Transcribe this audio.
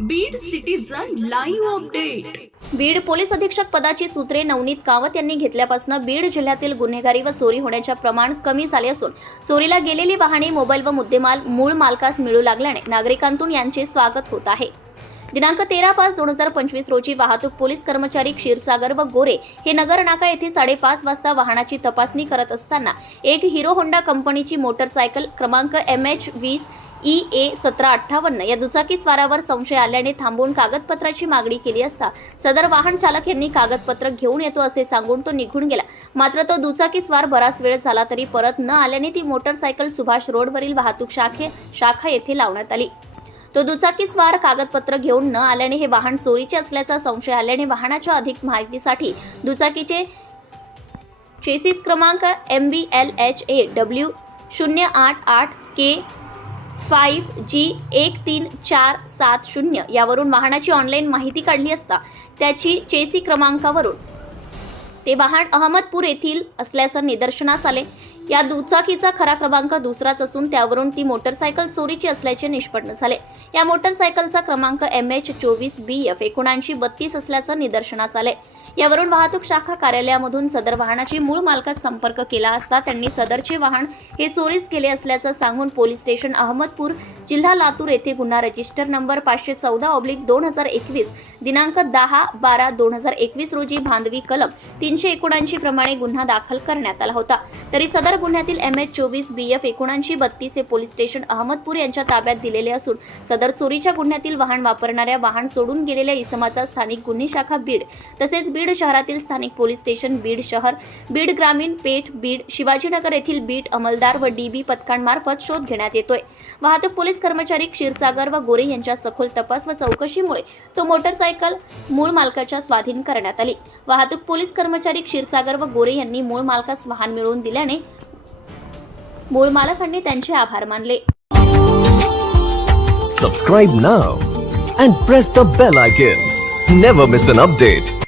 Beed citizen live update Beed police अधीक्षक पदाची सूत्रे नवनीत कावत यांनी घेतल्यापासून बीड जिल्ह्यातील गुन्हेगारी व चोरी होण्याचे प्रमाण कमी झाले असून चोरीला गेलेली वाहने मोबाईल व मुद्देमाल मूळ मालकास मिळू लागल्याने नागरिकांतून यांचे स्वागत होत आहे. दिनांक तेरा पाच दोन हजार पंचवीस रोजी वाहतूक पोलीस कर्मचारी क्षीरसागर व गोरे हे नगर नाका येथे साडेपाच वाजता वाहनाची तपासणी करत असताना एक हिरो होंडा कंपनीची मोटरसायकल क्रमांक एम एच वीस ई ए सतरा अठ्ठावन्न या दुचाकी स्वारावर संशय आल्याने थांबून कागदपत्राची मागणी केली असता सदर वाहन चालक यांनी कागदपत्र घेऊन येतो असे सांगून तो निघून गेला. मात्र तो दुचाकी स्वार बराच वेळ झाला तरी परत न आल्याने ती मोटरसायकल सुभाष रोडवरील वाहतूक शाखे शाखा येथे लावण्यात आली. तो दुचाकी स्वार कागदपत्र घेऊन न आल्याने हे वाहन चोरीचे असल्याचा संशय आल्याने वाहनाच्या अधिक माहितीसाठी दुचाकीचे चेसिस क्रमांक M B L H A W शून्य आठ आठ के फाईव्ह जी एक तीन चार सात शून्य यावरून वाहनाची ऑनलाईन माहिती काढली असता त्याची चेसी क्रमांकावरून. ते वाहन अहमदपूर येथील असल्याचं निदर्शनास आले. या दुचाकीचा खरा क्रमांक दुसराच असून त्यावरून ती मोटरसायकल चोरीची असल्याचे निष्पन्न झाले. या मोटरसायकलचा क्रमांक एम एच चोवीस बी एफ एकोणऐंशी बत्तीस असल्याचं निदर्शनास आले. यावरून वाहतूक शाखा कार्यालयामधून सदर वाहनाची मूळ मालकास संपर्क केला असता त्यांनी सदरचे वाहन हे चोरीस केले असल्याचं सांगून पोलीस स्टेशन अहमदपूर जिल्हा लातूर येथे गुन्हा रजिस्टर नंबर पाचशे चौदा ऑब्लिक दोन हजार एकवीस दिनांक दहा बारा दोन हजार एकवीस रोजी भांदवी कलम तीनशे एकोणऐंशी प्रमाणे गुन्हा दाखल करण्यात आला होता. तरी सदर गुन्ह्यातील एम एच चोवीस बी एफ एकोणऐंशी बत्तीस हे पोलीस स्टेशन अहमदपूर यांच्या ताब्यात दिलेले असून सदर चोरीच्या गुन्ह्यातील वाहन वापरणाऱ्या वाहन सोडून गेलेल्या इसमाचा स्थानिक गुन्हे शाखा बीड तसेच बीड शहरातील स्थानिक पोलीस स्टेशन बीड शहर बीड ग्रामीण पेठ बीड शिवाजीनगर येथील बीट अंमलदार व डीबी पथकांमार्फत शोध घेण्यात येतोय वाहतूक पोलीस कर्मचारी क्षीरसागर व गोरे यांच्या सखोल तपास व चौकशीमुळे तो मोटरसायकल मूळ मालकाच्या स्वाधीन करण्यात आली वाहतूक पोलीस कर्मचारी क्षीरसागर व गोरे यांनी मूळ मालकास वाहन मिळवून दिल्याने मूळ मालकांनी त्यांचे आभार मानले सबस्क्राईब नाव and press the bell icon. Never miss an update.